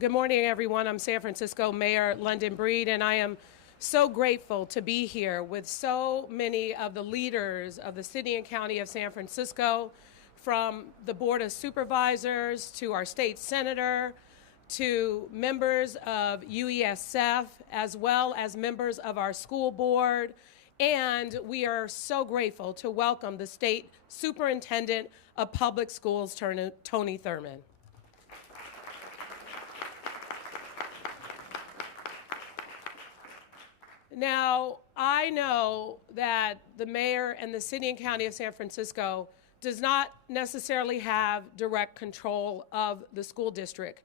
Good morning, everyone. I'm San Francisco Mayor London Breed, and I am so grateful to be here with so many of the leaders of the City and County of San Francisco, from the Board of Supervisors to our state senator, to members of UESF, as well as members of our school board. And we are so grateful to welcome the State Superintendent of Public Schools, Tony Thurmond. Now, I know that the mayor and the city and county of San Francisco does not necessarily have direct control of the school district,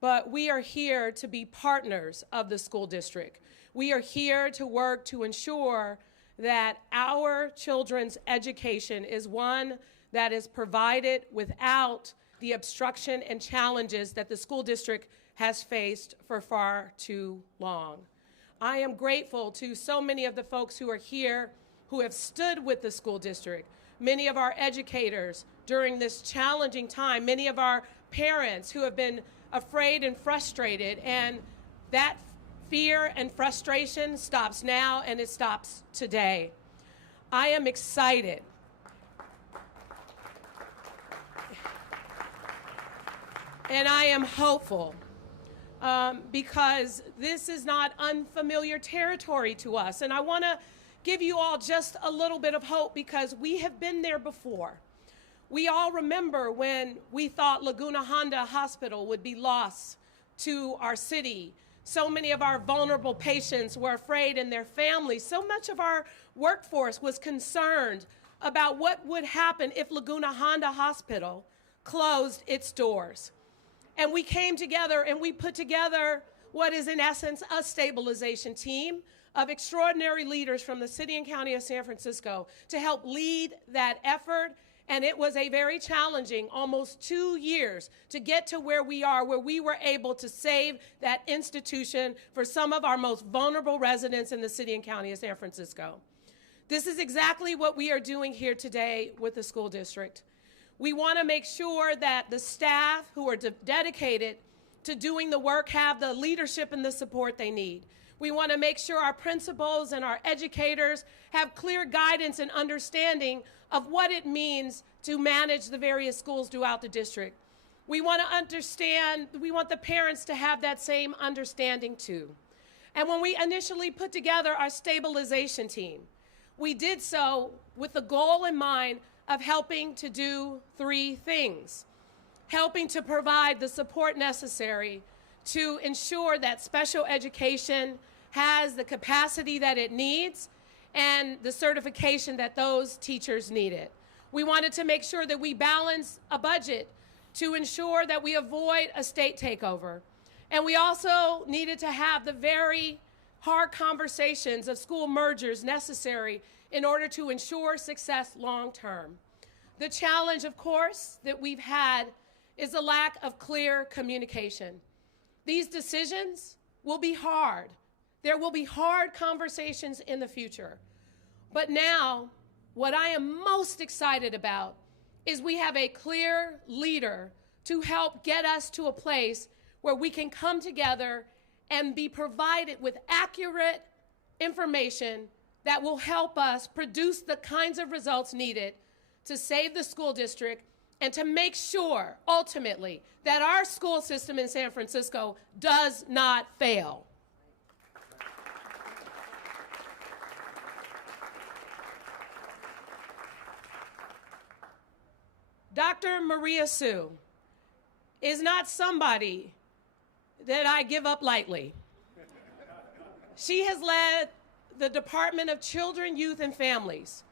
but we are here to be partners of the school district. We are here to work to ensure that our children's education is one that is provided without the obstruction and challenges that the school district has faced for far too long. I am grateful to so many of the folks who are here who have stood with the school district, many of our educators during this challenging time, many of our parents who have been afraid and frustrated, and that fear and frustration stops now and it stops today. I am excited. And I am hopeful. Because this is not unfamiliar territory to us. And I want to give you all just a little bit of hope because we have been there before. We all remember when we thought Laguna Honda Hospital would be lost to our city. So many of our vulnerable patients were afraid and their families. So much of our workforce was concerned about what would happen if Laguna Honda Hospital closed its doors. And we came together and we put together what is in essence a stabilization team of extraordinary leaders from the city and county of San Francisco to help lead that effort. And it was a very challenging, almost 2 years to get to where we are, where we were able to save that institution for some of our most vulnerable residents in the city and county of San Francisco. This is exactly what we are doing here today with the school district. We want to make sure that the staff who are dedicated to doing the work have the leadership and the support they need. We want to make sure our principals and our educators have clear guidance and understanding of what it means to manage the various schools throughout the district. We want the parents to have that same understanding too. And when we initially put together our stabilization team, we did so with the goal in mind of helping to do 3 things. Helping to provide the support necessary to ensure that special education has the capacity that it needs and the certification that those teachers needed. We wanted to make sure that we balance a budget to ensure that we avoid a state takeover. And we also needed to have the very hard conversations of school mergers necessary in order to ensure success long term. The challenge, of course, that we've had is a lack of clear communication. These decisions will be hard. There will be hard conversations in the future. But now, what I am most excited about is we have a clear leader to help get us to a place where we can come together and be provided with accurate information that will help us produce the kinds of results needed to save the school district and to make sure, ultimately, that our school system in San Francisco does not fail. Dr. Maria Sue is not somebody that I give up lightly. She has led the Department of Children, Youth, and Families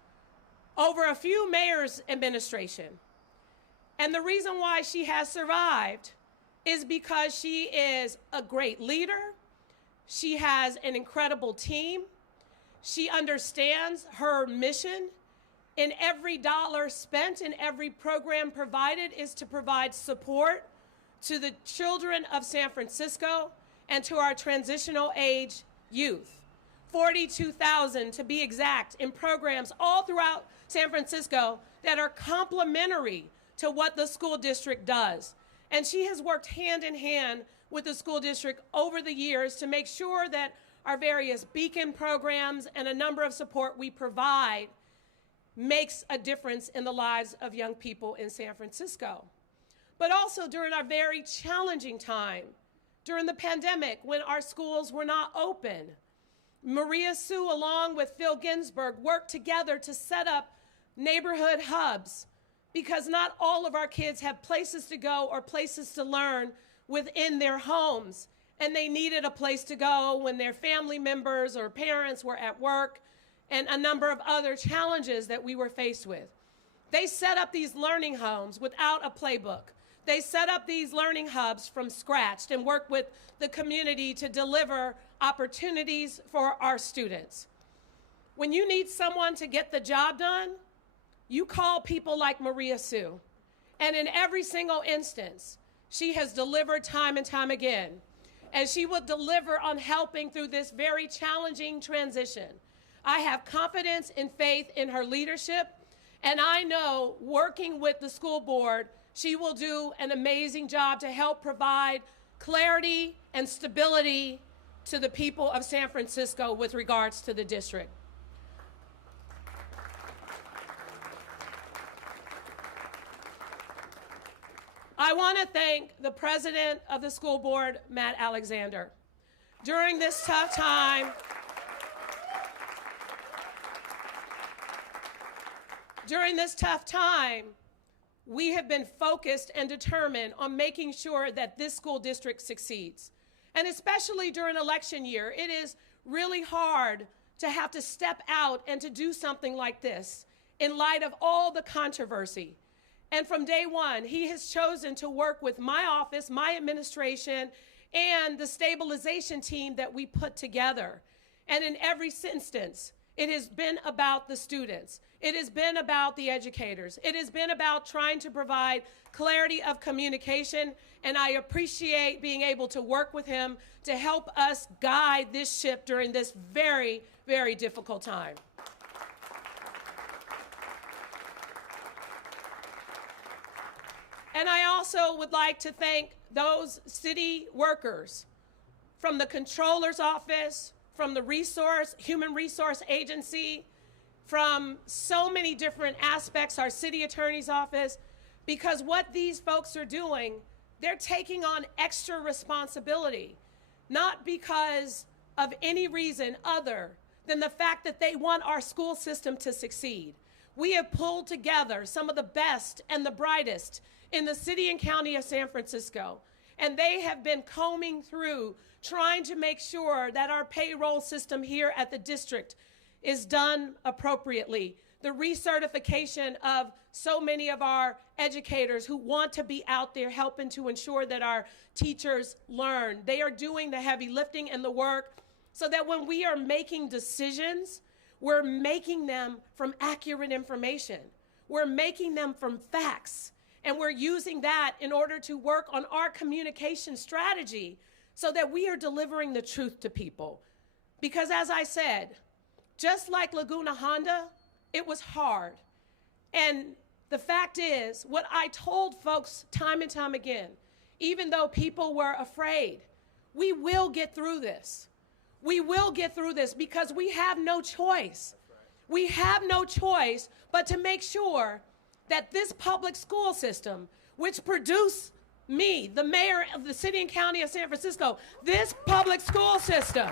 over a few mayors' administration. And the reason why she has survived is because she is a great leader. She has an incredible team. She understands her mission. And every dollar spent in every program provided is to provide support to the children of San Francisco and to our transitional age youth. 42,000 to be exact in programs all throughout San Francisco that are complementary to what the school district does. And she has worked hand in hand with the school district over the years to make sure that our various beacon programs and a number of support we provide makes a difference in the lives of young people in San Francisco. But also during our very challenging time, during the pandemic when our schools were not open, Maria Sue, along with Phil Ginsburg, worked together to set up neighborhood hubs because not all of our kids have places to go or places to learn within their homes, and they needed a place to go when their family members or parents were at work, and a number of other challenges that we were faced with. They set up these learning homes without a playbook. They set up these learning hubs from scratch and worked with the community to deliver opportunities for our students. When you need someone to get the job done, you call people like Maria Sue. And in every single instance, she has delivered time and time again. And she will deliver on helping through this very challenging transition. I have confidence and faith in her leadership, and I know working with the school board, she will do an amazing job to help provide clarity and stability to the people of San Francisco with regards to the district. I want to thank the president of the school board, Matt Alexander. During this tough time, we have been focused and determined on making sure that this school district succeeds. And especially during election year, it is really hard to have to step out and to do something like this in light of all the controversy. And from day one, he has chosen to work with my office, my administration, and the stabilization team that we put together. And in every instance, it has been about the students. It has been about the educators. It has been about trying to provide clarity of communication, and I appreciate being able to work with him to help us guide this ship during this very, very difficult time. And I also would like to thank those city workers from the controller's office, from the Human Resource Agency, from so many different aspects, our city attorney's office, because what these folks are doing, they're taking on extra responsibility, not because of any reason other than the fact that they want our school system to succeed. We have pulled together some of the best and the brightest in the city and county of San Francisco, and they have been combing through trying to make sure that our payroll system here at the district is done appropriately. The recertification of so many of our educators who want to be out there helping to ensure that our teachers learn. They are doing the heavy lifting and the work so that when we are making decisions, we're making them from accurate information. We're making them from facts. And we're using that in order to work on our communication strategy so that we are delivering the truth to people. Because as I said, just like Laguna Honda, it was hard. And the fact is, what I told folks time and time again, even though people were afraid, we will get through this. We will get through this because we have no choice. We have no choice but to make sure that this public school system, which produced me, the mayor of the city and county of San Francisco, this public school system,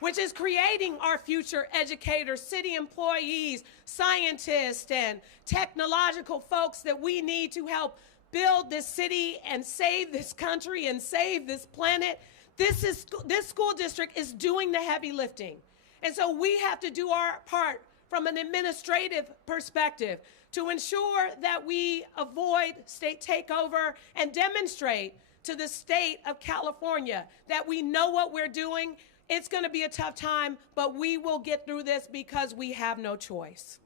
which is creating our future educators, city employees, scientists, and technological folks that we need to help build this city and save this country and save this planet. This school district is doing the heavy lifting. And so we have to do our part from an administrative perspective to ensure that we avoid state takeover and demonstrate to the state of California that we know what we're doing. It's going to be a tough time, but we will get through this because we have no choice.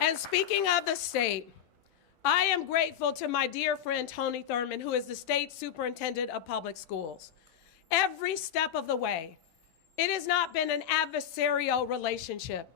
And speaking of the state, I am grateful to my dear friend Tony Thurman, who is the state superintendent of public schools. Every step of the way, it has not been an adversarial relationship.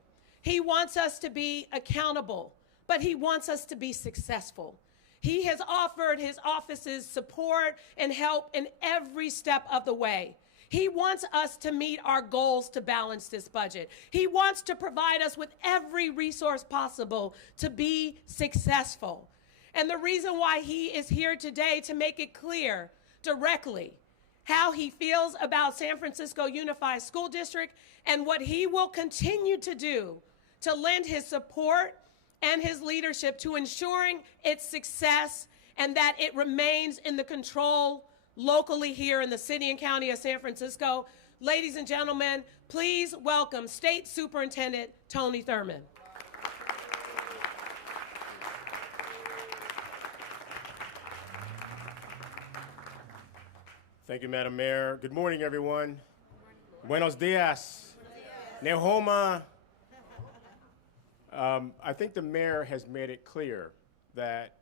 He wants us to be accountable, but he wants us to be successful. He has offered his offices support and help in every step of the way. He wants us to meet our goals to balance this budget. He wants to provide us with every resource possible to be successful. And the reason why he is here today to make it clear directly how he feels about San Francisco Unified School District and what he will continue to do to lend his support and his leadership to ensuring its success and that it remains in the control locally here in the city and county of San Francisco. Ladies and gentlemen, please welcome State Superintendent Tony Thurmond. Thank you, Madam Mayor. Good morning, everyone. Buenos dias. Nehoma. I think the mayor has made it clear that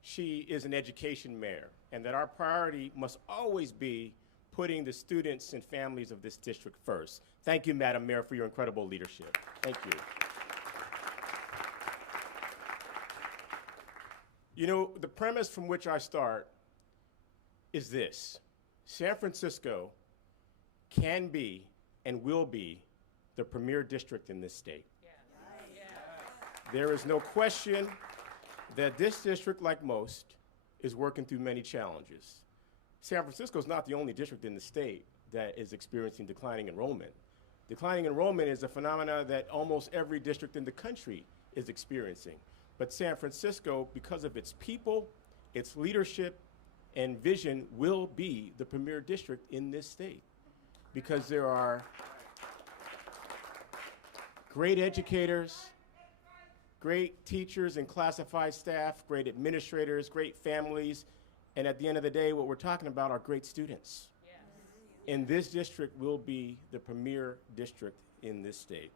she is an education mayor and that our priority must always be putting the students and families of this district first. Thank you, Madam Mayor, for your incredible leadership. Thank you. You know, the premise from which I start is this. San Francisco can be and will be the premier district in this state. There is no question that this district, like most, is working through many challenges. San Francisco is not the only district in the state that is experiencing declining enrollment. Declining enrollment is a phenomenon that almost every district in the country is experiencing. But San Francisco, because of its people, its leadership, and vision, will be the premier district in this state because there are great educators, great teachers and classified staff, great administrators, great families, and at the end of the day, what we're talking about are great students. Yes. And this district will be the premier district in this state.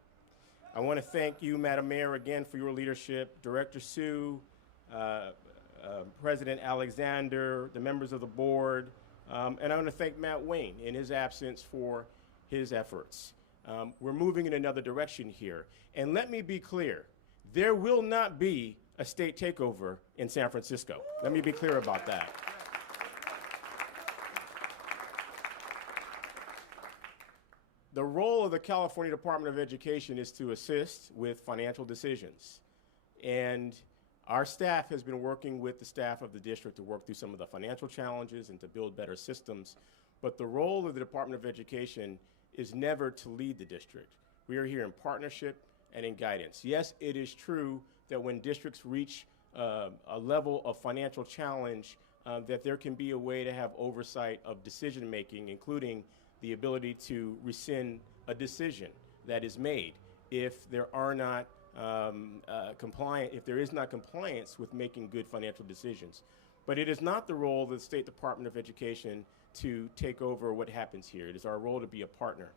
I want to thank you, Madam Mayor, again for your leadership, Director Sue, President Alexander, the members of the board, and I want to thank Matt Wayne in his absence for his efforts. We're moving in another direction here. And let me be clear, there will not be a state takeover in San Francisco. Let me be clear about that. The role of the California Department of Education is to assist with financial decisions. And our staff has been working with the staff of the district to work through some of the financial challenges and to build better systems. But the role of the Department of Education is never to lead the district. We are here in partnership and in guidance. Yes, it is true that when districts reach a level of financial challenge, that there can be a way to have oversight of decision making, including the ability to rescind a decision that is made if there are not if there is not compliance with making good financial decisions. But it is not the role of the State Department of Education to take over what happens here. It is our role to be a partner.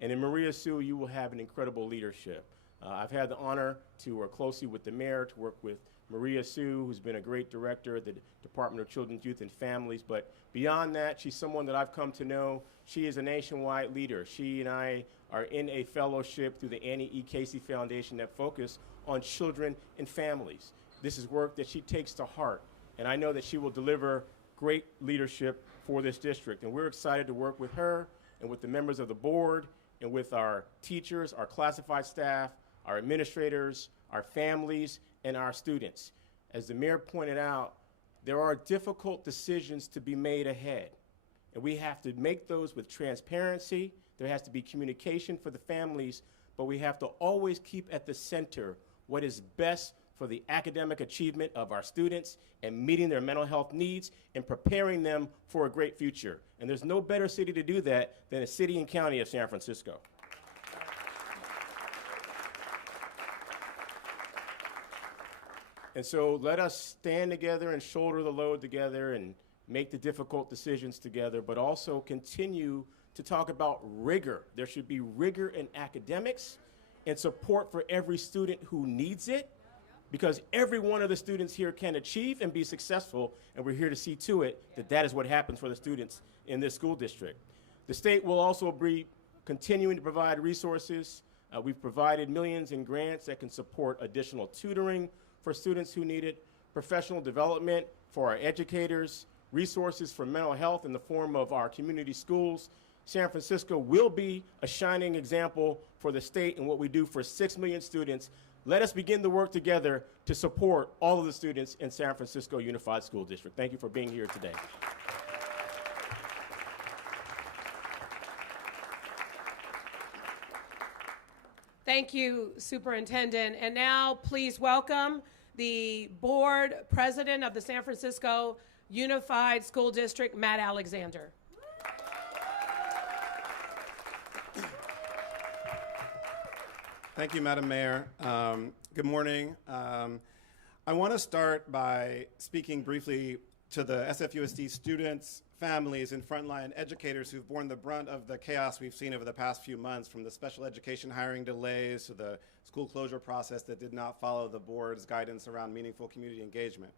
And in Maria Sue, you will have an incredible leadership. I've had the honor to work closely with the mayor, to work with Maria Sue, who's been a great director at the Department of Children, Youth, and Families. But beyond that, she's someone that I've come to know. She is a nationwide leader. She and I are in a fellowship through the Annie E. Casey Foundation that focus on children and families. This is work that she takes to heart, and I know that she will deliver great leadership for this district. And we're excited to work with her and with the members of the board and with our teachers, our classified staff, our administrators, our families, and our students. As the mayor pointed out, there are difficult decisions to be made ahead, and we have to make those with transparency. There has to be communication for the families, but we have to always keep at the center what is best for the academic achievement of our students and meeting their mental health needs and preparing them for a great future. And there's no better city to do that than the city and county of San Francisco. And so let us stand together and shoulder the load together and make the difficult decisions together, but also continue to talk about rigor. There should be rigor in academics and support for every student who needs it, because every one of the students here can achieve and be successful, and we're here to see to it that that is what happens for the students in this school district. The state will also be continuing to provide resources We've provided millions in grants that can support additional tutoring for students who need it, professional development for our educators, resources for mental health in the form of our community schools. San Francisco will be a shining example for the state and what we do for 6 million students. Let us begin the work together to support all of the students in San Francisco Unified School District. Thank you for being here today. Thank you, Superintendent. And now please welcome the board president of the San Francisco Unified School District, Matt Alexander. Thank you, Madam Mayor. Good morning. I want to start by speaking briefly to the SFUSD students, families, and frontline educators who've borne the brunt of the chaos we've seen over the past few months, from the special education hiring delays to the school closure process that did not follow the board's guidance around meaningful community engagement.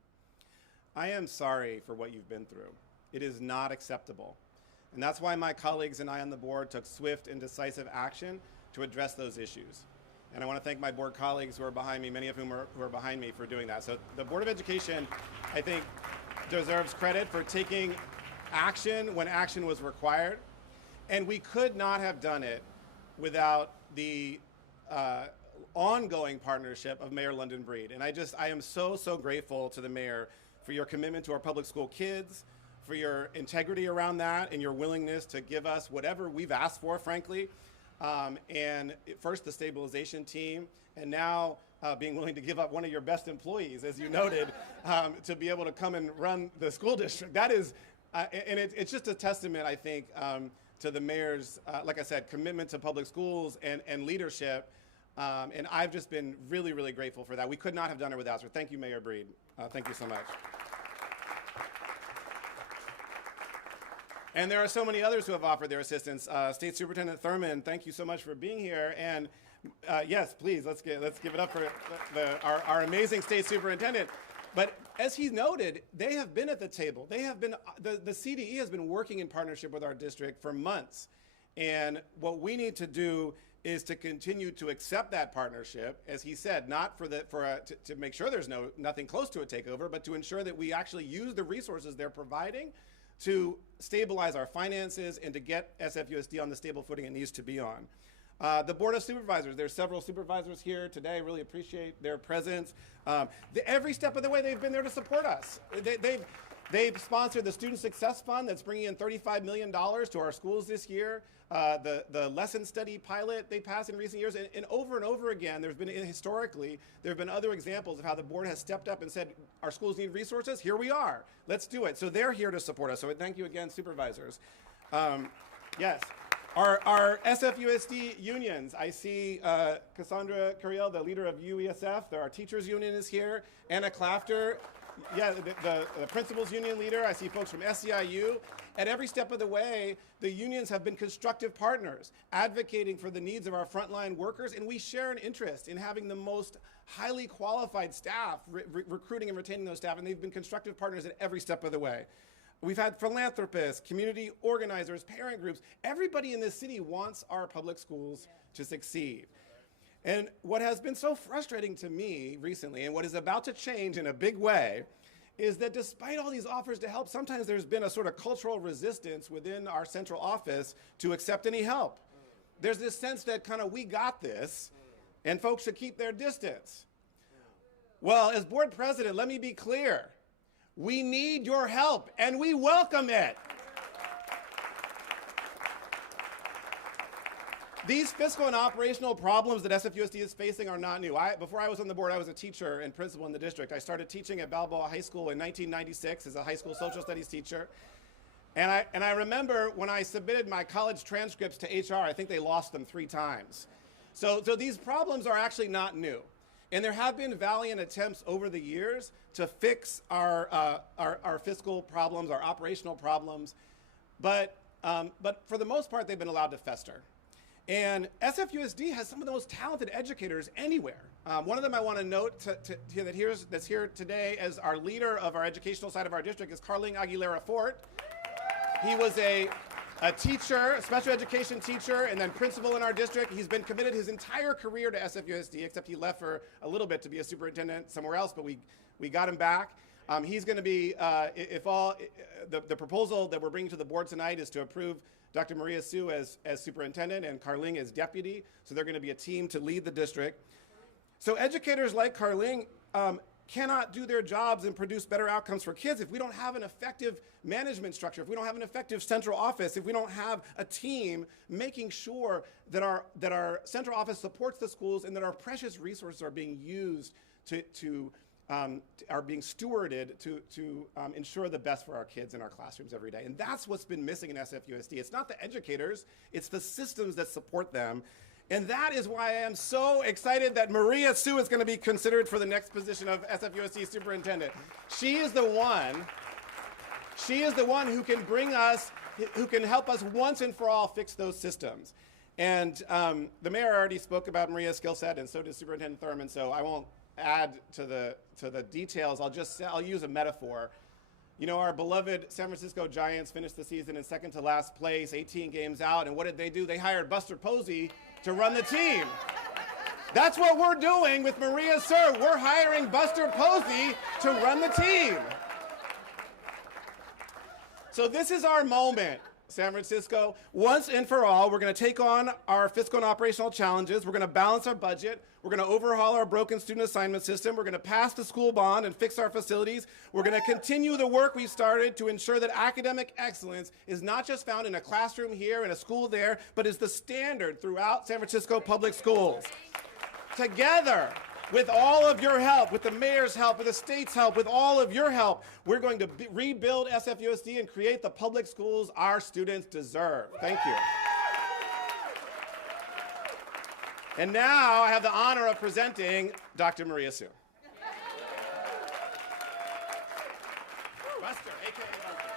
I am sorry for what you've been through. It is not acceptable. And that's why my colleagues and I on the board took swift and decisive action to address those issues. And I want to thank my board colleagues who are behind me, many of whom who are behind me, for doing that. So the Board of Education, I think, deserves credit for taking action when action was required. And we could not have done it without the ongoing partnership of Mayor London Breed. And I am so, so grateful to the mayor for your commitment to our public school kids, for your integrity around that, and your willingness to give us whatever we've asked for, frankly. First, the stabilization team, and now being willing to give up one of your best employees, as you noted, to be able to come and run the school district. That is, it's just a testament, I think, to the mayor's, like I said, commitment to public schools and leadership. And I've just been really, really grateful for that. We could not have done it without her. Thank you, Mayor Breed. Thank you so much. And there are so many others who have offered their assistance. State Superintendent Thurman, thank you so much for being here. And yes, please, let's give it up for our amazing State Superintendent. But as he noted, they have been at the table. They have been, the CDE has been working in partnership with our district for months. And what we need to do is to continue to accept that partnership, as he said, not to make sure there's nothing close to a takeover, but to ensure that we actually use the resources they're providing to stabilize our finances and to get SFUSD on the stable footing it needs to be on. The Board of Supervisors, there's several supervisors here today. I really appreciate their presence. Every step of the way, they've been there to support us. They've sponsored the Student Success Fund that's bringing in $35 million to our schools this year. The lesson study pilot they passed in recent years, and over again, historically, there have been other examples of how the board has stepped up and said, our schools need resources, here we are, let's do it. So they're here to support us, so thank you again, supervisors. Yes, our SFUSD unions, I see Cassandra Curiel, the leader of UESF, our teachers union is here, Anna Clafter, yeah, the principals union leader. I see folks from SEIU. At every step of the way, the unions have been constructive partners, advocating for the needs of our frontline workers, and we share an interest in having the most highly qualified staff, recruiting and retaining those staff, and they've been constructive partners at every step of the way. We've had philanthropists, community organizers, parent groups. Everybody in this city wants our public schools to succeed. And what has been so frustrating to me recently, and what is about to change in a big way, is that despite all these offers to help, sometimes there's been a sort of cultural resistance within our central office to accept any help. There's this sense that kind of we got this, and folks should keep their distance. Well, as board president, let me be clear. We need your help, and we welcome it. These fiscal and operational problems that SFUSD is facing are not new. Before I was on the board, I was a teacher and principal in the district. I started teaching at Balboa High School in 1996 as a high school social studies teacher. And I remember when I submitted my college transcripts to HR, I think they lost them 3 times. So these problems are actually not new. And there have been valiant attempts over the years to fix our fiscal problems, our operational problems. But for the most part, they've been allowed to fester. And SFUSD has some of the most talented educators anywhere. One of them I want to note that's here today as our leader of our educational side of our district is Carling Aguilera Fort. He was a a teacher, a special education teacher, and then principal in our district. He's been committed his entire career to SFUSD, except he left for a little bit to be a superintendent somewhere else, but we got him back. He's going to be, the proposal that we're bringing to the board tonight is to approve Dr. Maria Sue as superintendent and Carling as deputy. So they're going to be a team to lead the district. So educators like Carling cannot do their jobs and produce better outcomes for kids if we don't have an effective management structure, if we don't have an effective central office, if we don't have a team making sure that our central office supports the schools and that our precious resources are being used are being stewarded to ensure the best for our kids in our classrooms every day. And that's what's been missing in SFUSD. It's not the educators, it's the systems that support them. And that is why I am so excited that Maria Sue is going to be considered for the next position of SFUSD superintendent. She is the one who can bring us, who can help us once and for all fix those systems. And the mayor already spoke about Maria's skill set, and so did Superintendent Thurman, so I won't add to the details. I'll use a metaphor. You know, our beloved San Francisco Giants finished the season in second to last place, 18 games out, and what did they do? They hired Buster Posey to run the team. That's what we're doing with Maria Sue. We're hiring Buster Posey to run the team. So this is our moment, San Francisco. Once and for all, we're going to take on our fiscal and operational challenges. We're going to balance our budget. We're going to overhaul our broken student assignment system. We're going to pass the school bond and fix our facilities. We're going to continue the work we started to ensure that academic excellence is not just found in a classroom here and a school there, but is the standard throughout San Francisco public schools. Together, with all of your help, with the mayor's help, with the state's help, with all of your help, we're going to rebuild SFUSD and create the public schools our students deserve. Thank you. And now I have the honor of presenting Dr. Maria Sue. Buster, a.k.a. Buster.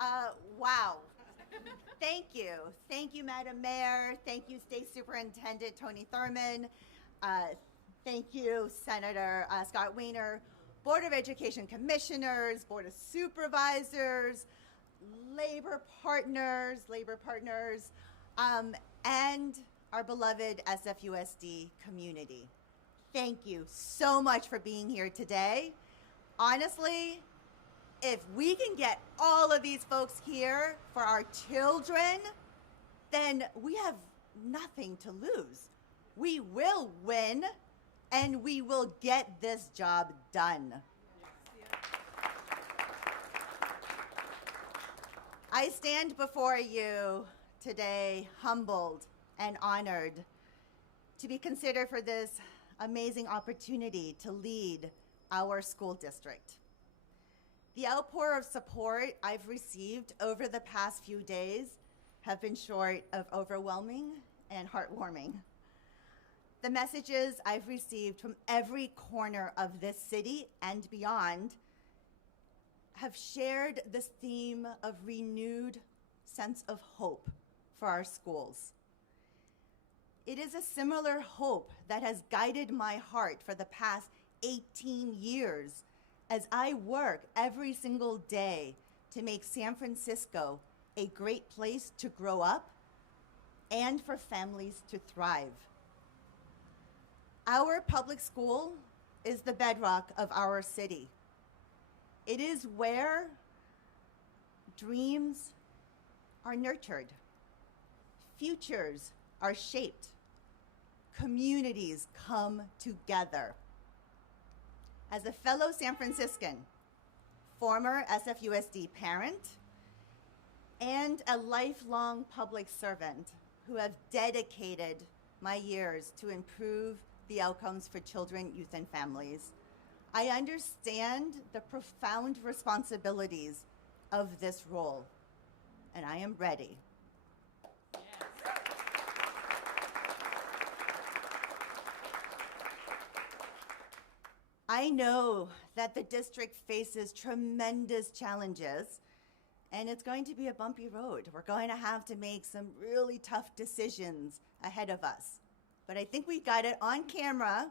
Okay. Wow. Thank you. Thank you, Madam Mayor. Thank you, State Superintendent Tony Thurman. Thank you, Senator Scott Wiener, Board of Education Commissioners, Board of Supervisors, labor partners, and our beloved SFUSD community. Thank you so much for being here today. Honestly, if we can get all of these folks here for our children, then we have nothing to lose. We will win, and we will get this job done. I stand before you today humbled and honored to be considered for this amazing opportunity to lead our school district. The outpour of support I've received over the past few days have been short of overwhelming and heartwarming. The messages I've received from every corner of this city and beyond have shared this theme of renewed sense of hope for our schools. It is a similar hope that has guided my heart for the past 18 years as I work every single day to make San Francisco a great place to grow up and for families to thrive. Our public school is the bedrock of our city. It is where dreams are nurtured, futures are shaped, communities come together. As a fellow San Franciscan, former SFUSD parent, and a lifelong public servant who have dedicated my years to improve the outcomes for children, youth, and families, I understand the profound responsibilities of this role, and I am ready. I know that the district faces tremendous challenges, and it's going to be a bumpy road. We're going to have to make some really tough decisions ahead of us. But I think we got it on camera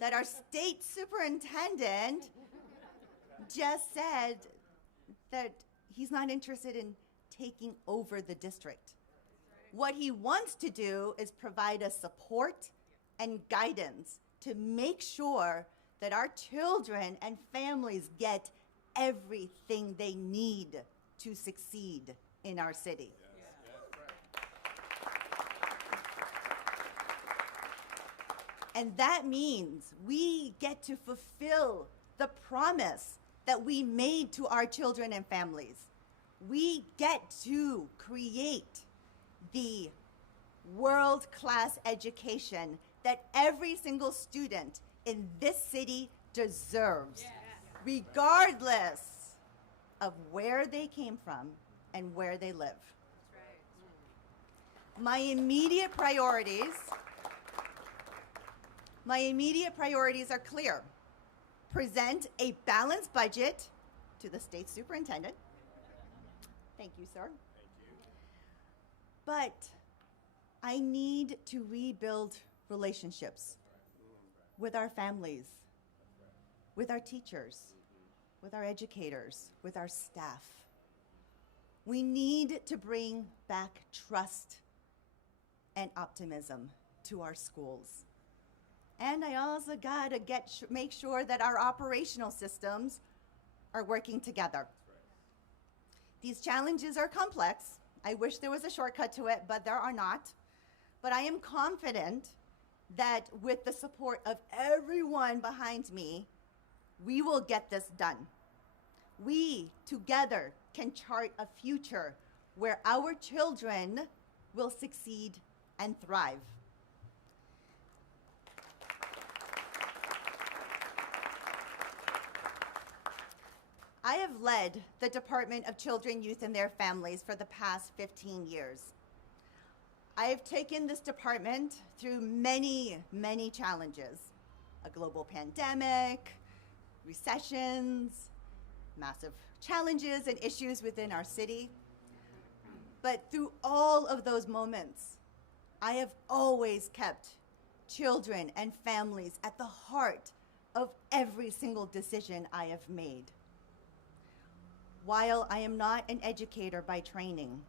that our state superintendent just said that he's not interested in taking over the district. What he wants to do is provide us support and guidance to make sure that our children and families get everything they need to succeed in our city. And that means we get to fulfill the promise that we made to our children and families. We get to create the world-class education that every single student in this city deserves, regardless of where they came from and where they live. My immediate priorities are clear. Present a balanced budget to the state superintendent. Thank you, sir. But I need to rebuild relationships with our families, with our teachers, with our educators, with our staff. We need to bring back trust and optimism to our schools. And I also gotta make sure that our operational systems are working together. These challenges are complex. I wish there was a shortcut to it, but there are not. But I am confident that with the support of everyone behind me, we will get this done. We together can chart a future where our children will succeed and thrive. I have led the Department of Children, Youth, and their Families for the past 15 years. I have taken this department through many, many challenges. A global pandemic, recessions, massive challenges and issues within our city. But through all of those moments, I have always kept children and families at the heart of every single decision I have made. While I am not an educator by training,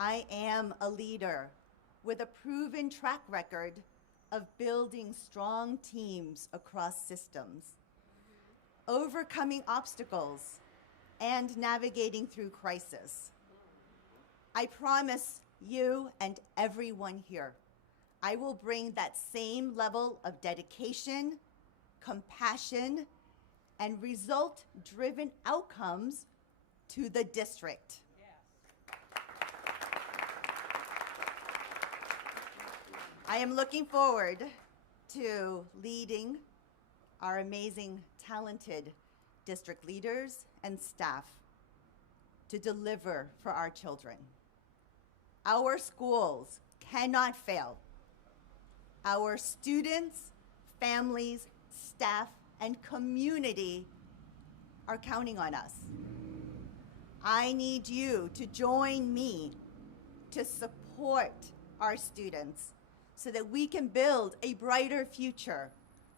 I am a leader with a proven track record of building strong teams across systems, overcoming obstacles, and navigating through crisis. I promise you and everyone here, I will bring that same level of dedication, compassion, and result-driven outcomes to the district. I am looking forward to leading our amazing, talented district leaders and staff to deliver for our children. Our schools cannot fail. Our students, families, staff, and community are counting on us. I need you to join me to support our students so that we can build a brighter future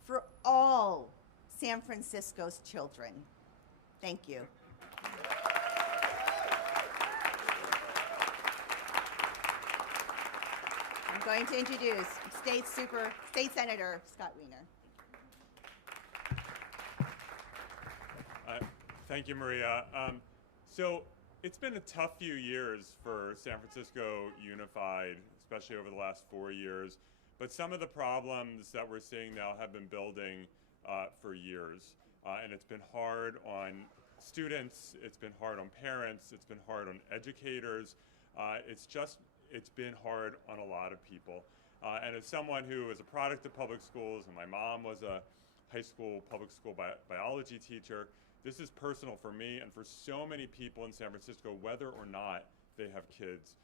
for all San Francisco's children. Thank you. I'm going to introduce State Senator Scott Wiener. Thank you, Maria. So it's been a tough few years for San Francisco Unified, especially over the last 4 years. But some of the problems that we're seeing now have been building for years. And it's been hard on students, it's been hard on parents, it's been hard on educators. It's been hard on a lot of people. And as someone who is a product of public schools, and my mom was a high school, public school biology teacher, this is personal for me and for so many people in San Francisco, whether or not they have kids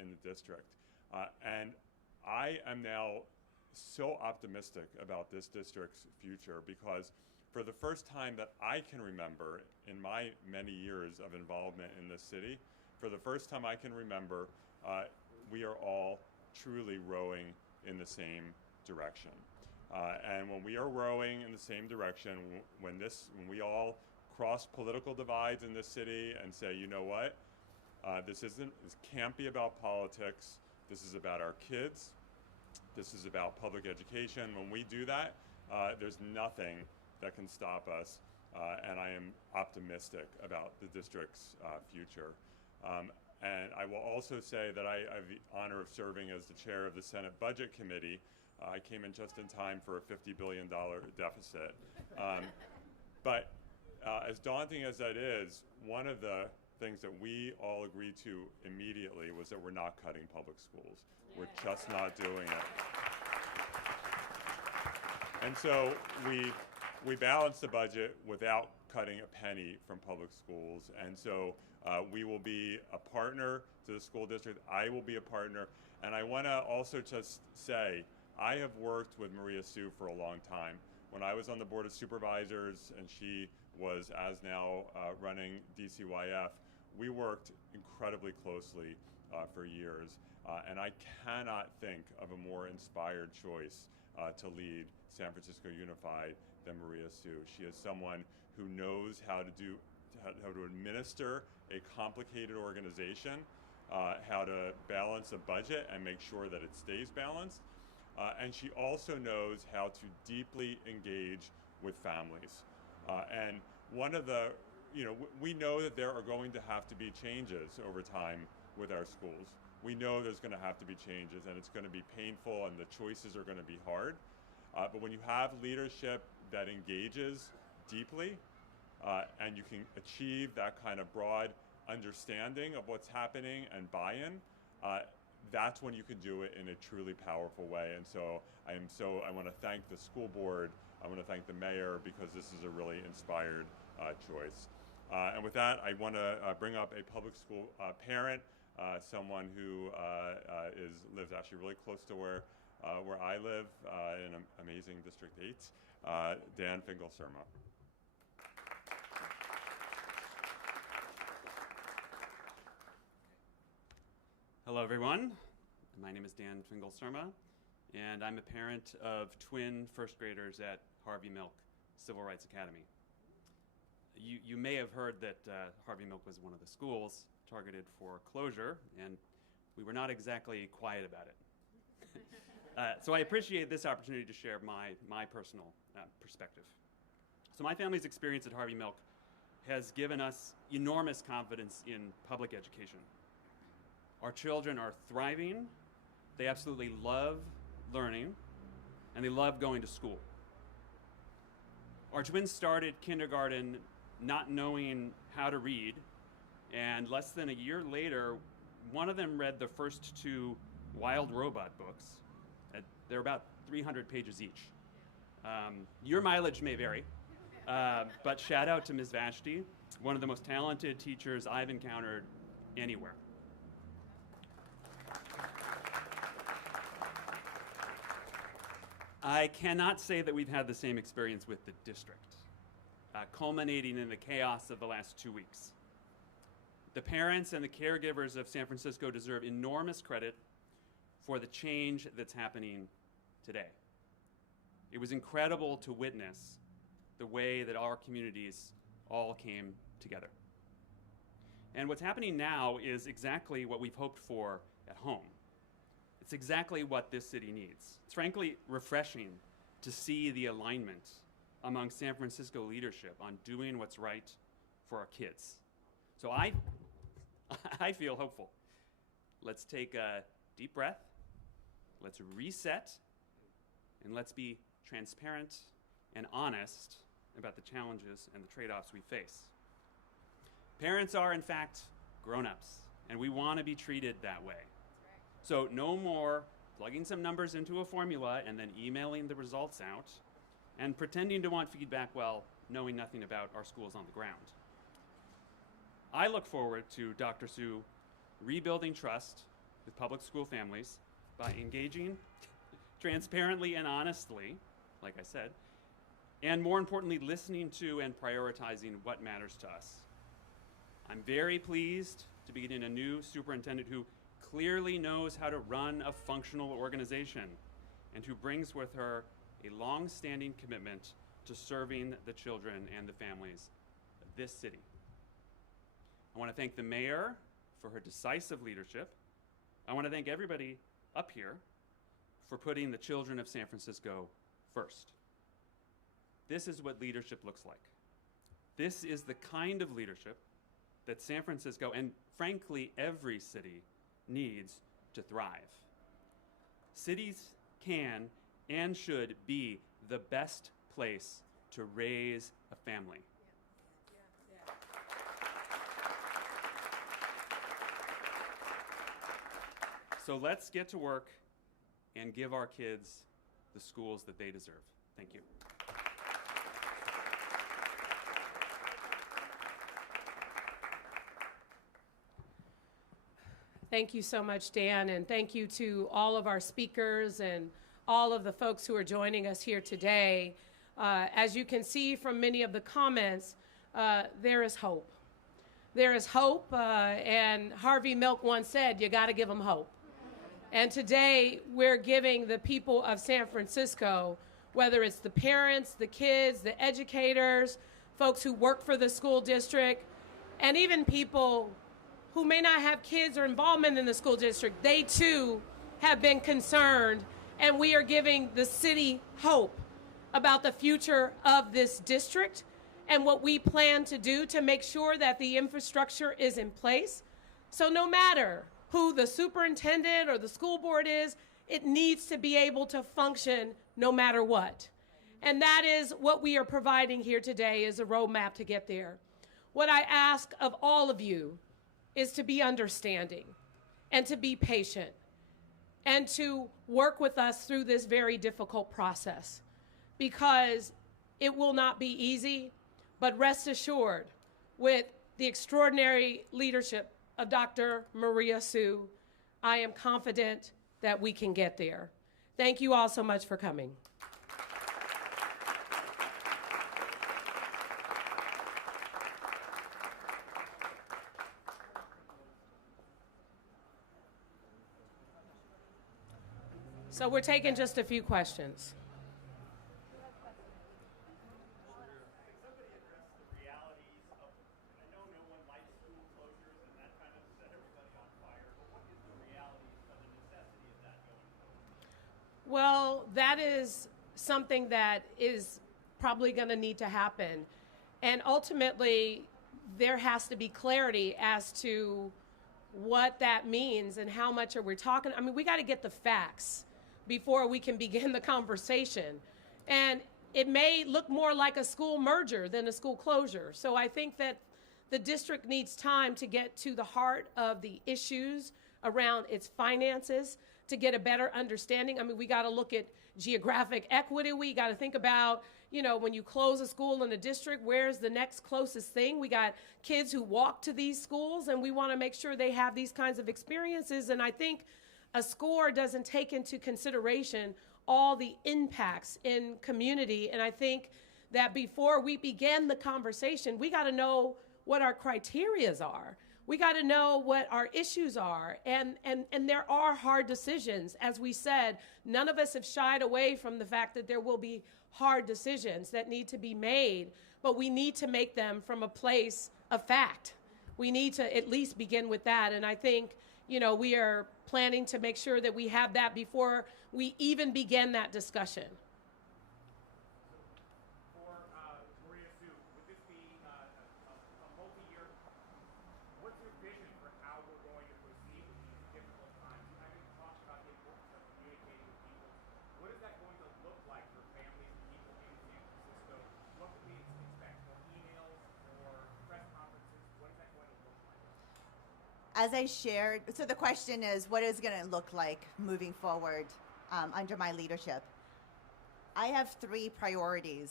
in the district. And I am now so optimistic about this district's future because for the first time that I can remember in my many years of involvement in this city, for the first time I can remember, we are all truly rowing in the same direction. And when we are rowing in the same direction, when we all cross political divides in this city and say, you know what, this can't be about politics. This is about our kids. This is about public education. When we do that, there's nothing that can stop us, and I am optimistic about the district's future. And I will also say that I have the honor of serving as the chair of the Senate Budget Committee. I came in just in time for a $50 billion deficit. But as daunting as that is, one of the things that we all agreed to immediately was that we're not cutting public schools. We're just not doing it. And so we balanced the budget without cutting a penny from public schools. And so we will be a partner to the school district. I will be a partner. And I want to also just say, I have worked with Maria Sue for a long time. When I was on the Board of Supervisors and she was, as now, running DCYF, we worked incredibly closely for years. And I cannot think of a more inspired choice to lead San Francisco Unified than Maria Sue. She is someone who knows how to administer a complicated organization, how to balance a budget and make sure that it stays balanced. And she also knows how to deeply engage with families. And one of the, we know that there are going to have to be changes over time with our schools. We know there's going to have to be changes, and it's going to be painful, and the choices are going to be hard. But when you have leadership that engages deeply, and you can achieve that kind of broad understanding of what's happening and buy-in, that's when you can do it in a truly powerful way. And so I want to thank the school board, I want to thank the mayor, because this is a really inspired choice. And with that, I want to bring up a public school parent, someone who lives actually really close to where I live, in amazing District 8, Dan Finkelsurma. Hello, everyone. My name is Dan Finkelsurma, and I'm a parent of twin first graders at Harvey Milk Civil Rights Academy. You may have heard that Harvey Milk was one of the schools targeted for closure, and we were not exactly quiet about it. So I appreciate this opportunity to share my personal perspective. So my family's experience at Harvey Milk has given us enormous confidence in public education. Our children are thriving, they absolutely love learning, and they love going to school. Our twins started kindergarten not knowing how to read, and less than a year later, one of them read the first 2 Wild Robot books. They're about 300 pages each. Your mileage may vary, but shout out to Ms. Vashti, one of the most talented teachers I've encountered anywhere. I cannot say that we've had the same experience with the district, culminating in the chaos of the last 2 weeks. The parents and the caregivers of San Francisco deserve enormous credit for the change that's happening today. It was incredible to witness the way that our communities all came together. And what's happening now is exactly what we've hoped for at home. It's exactly what this city needs. It's frankly refreshing to see the alignment among San Francisco leadership on doing what's right for our kids. So I feel hopeful. Let's take a deep breath, let's reset, and let's be transparent and honest about the challenges and the trade-offs we face. Parents are, in fact, grown-ups, and we want to be treated that way. So no more plugging some numbers into a formula and then emailing the results out and pretending to want feedback while knowing nothing about our schools on the ground. I look forward to Dr. Sue rebuilding trust with public school families by engaging transparently and honestly, like I said, and more importantly, listening to and prioritizing what matters to us. I'm very pleased to be getting a new superintendent who clearly knows how to run a functional organization and who brings with her a long-standing commitment to serving the children and the families this city. I want to thank the mayor for her decisive leadership. I want to thank everybody up here for putting the children of San Francisco first. This is what leadership looks like. This is the kind of leadership that San Francisco, and frankly every city, needs to thrive. Cities can and should be the best place to raise a family. So let's get to work and give our kids the schools that they deserve. Thank you. Thank you so much, Dan, and thank you to all of our speakers and all of the folks who are joining us here today. As you can see from many of the comments, there is hope. There is hope, and Harvey Milk once said, you got to give them hope. And today, we're giving the people of San Francisco, whether it's the parents, the kids, the educators, folks who work for the school district, and even people who may not have kids or involvement in the school district, they too have been concerned, and we are giving the city hope about the future of this district and what we plan to do to make sure that the infrastructure is in place. So no matter who the superintendent or the school board is, it needs to be able to function no matter what. And that is what we are providing here today, is a roadmap to get there. What I ask of all of you is to be understanding and to be patient and to work with us through this very difficult process, because it will not be easy, but rest assured, with the extraordinary leadership of Dr. Maria Sue, I am confident that we can get there. Thank you all so much for coming. So we're taking just a few questions. Well, that is something that is probably going to need to happen. And ultimately, there has to be clarity as to what that means and how much are we talking. I mean, we got to get the facts before we can begin the conversation. And it may look more like a school merger than a school closure. So I think that the district needs time to get to the heart of the issues around its finances, to get a better understanding. I mean, we got to look at geographic equity. We got to think about, you know, when you close a school in a district, where's the next closest thing? We got kids who walk to these schools, and we want to make sure they have these kinds of experiences. And I think a score doesn't take into consideration all the impacts in community. And I think that before we begin the conversation, we got to know what our criterias are. We got to know what our issues are. And there are hard decisions. As we said, none of us have shied away from the fact that there will be hard decisions that need to be made, but we need to make them from a place of fact. We need to at least begin with that. And I think, you know, we are planning to make sure that we have that before we even begin that discussion. As I shared, so the question is, what is going to look like moving forward under my leadership? I have 3 priorities.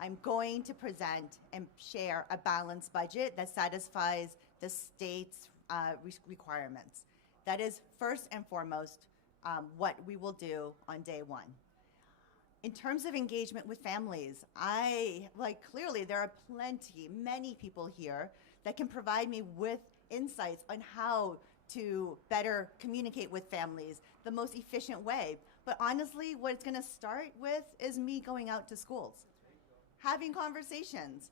I'm going to present and share a balanced budget that satisfies the state's requirements. That is first and foremost what we will do on day 1. In terms of engagement with families, clearly there are many people here that can provide me with insights on how to better communicate with families the most efficient way. But honestly, what it's going to start with is me going out to schools, having conversations,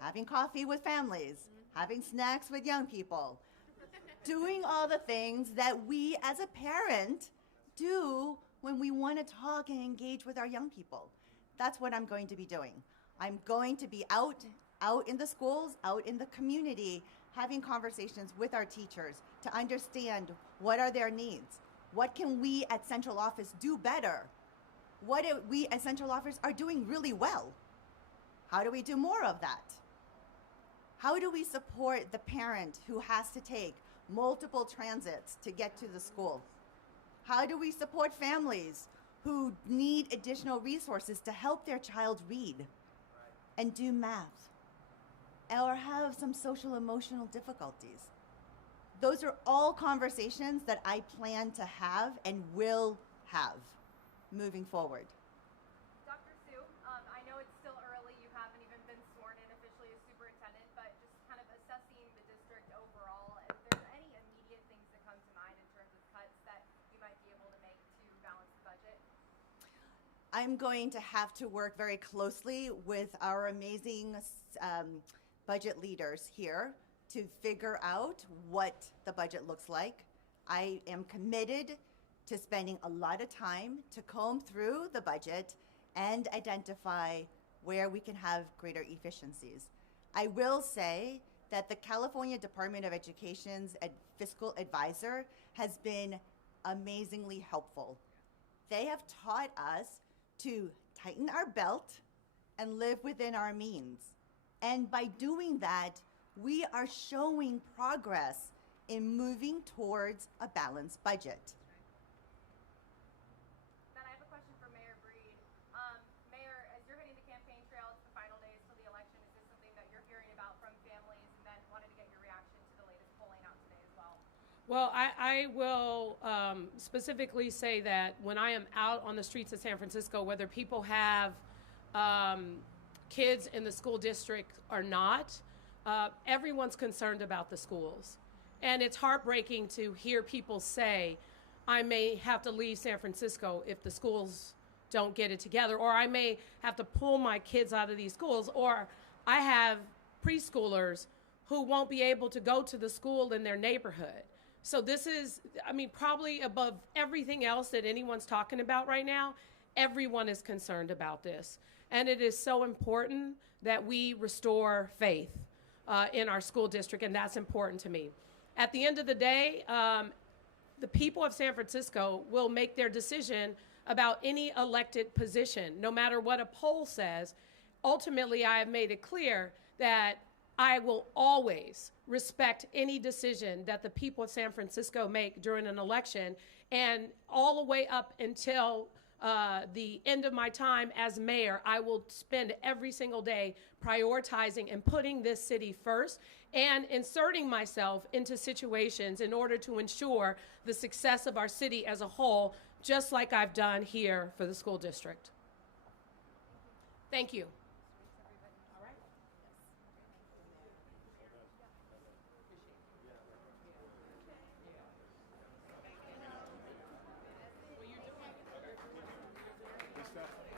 having coffee with families, having snacks with young people, doing all the things that we as a parent do when we want to talk and engage with our young people. That's what I'm going to be doing. I'm going to be out in the schools, out in the community, having conversations with our teachers to understand what are their needs. What can we at central office do better? What we at central office are doing really well. How do we do more of that? How do we support the parent who has to take multiple transits to get to the school? How do we support families who need additional resources to help their child read and do math or have some social emotional difficulties? Those are all conversations that I plan to have and will have moving forward. Dr. Sue, I know it's still early. You haven't even been sworn in officially as superintendent, but just kind of assessing the district overall, if there's any immediate things that come to mind in terms of cuts that you might be able to make to balance the budget? I'm going to have to work very closely with our amazing budget leaders here to figure out what the budget looks like. I am committed to spending a lot of time to comb through the budget and identify where we can have greater efficiencies. I will say that the California Department of Education's fiscal advisor has been amazingly helpful. They have taught us to tighten our belt and live within our means. And by doing that, we are showing progress in moving towards a balanced budget. Then I have a question for Mayor Breed. Mayor, as you're hitting the campaign trail, it's the final days till the election. Is this something that you're hearing about from families? And then wanted to get your reaction to the latest polling out today as well. Well, I will specifically say that when I am out on the streets of San Francisco, whether people have kids in the school district or not, everyone's concerned about the schools. And it's heartbreaking to hear people say, I may have to leave San Francisco if the schools don't get it together, or I may have to pull my kids out of these schools, or I have preschoolers who won't be able to go to the school in their neighborhood. So this is, I mean, probably above everything else that anyone's talking about right now, everyone is concerned about this. And it is so important that we restore faith in our school district, and that's important to me. At the end of the day, the people of San Francisco will make their decision about any elected position, no matter what a poll says. Ultimately, I have made it clear that I will always respect any decision that the people of San Francisco make during an election, and all the way up until the end of my time as mayor, I will spend every single day prioritizing and putting this city first and inserting myself into situations in order to ensure the success of our city as a whole, just like I've done here for the school district. Thank you.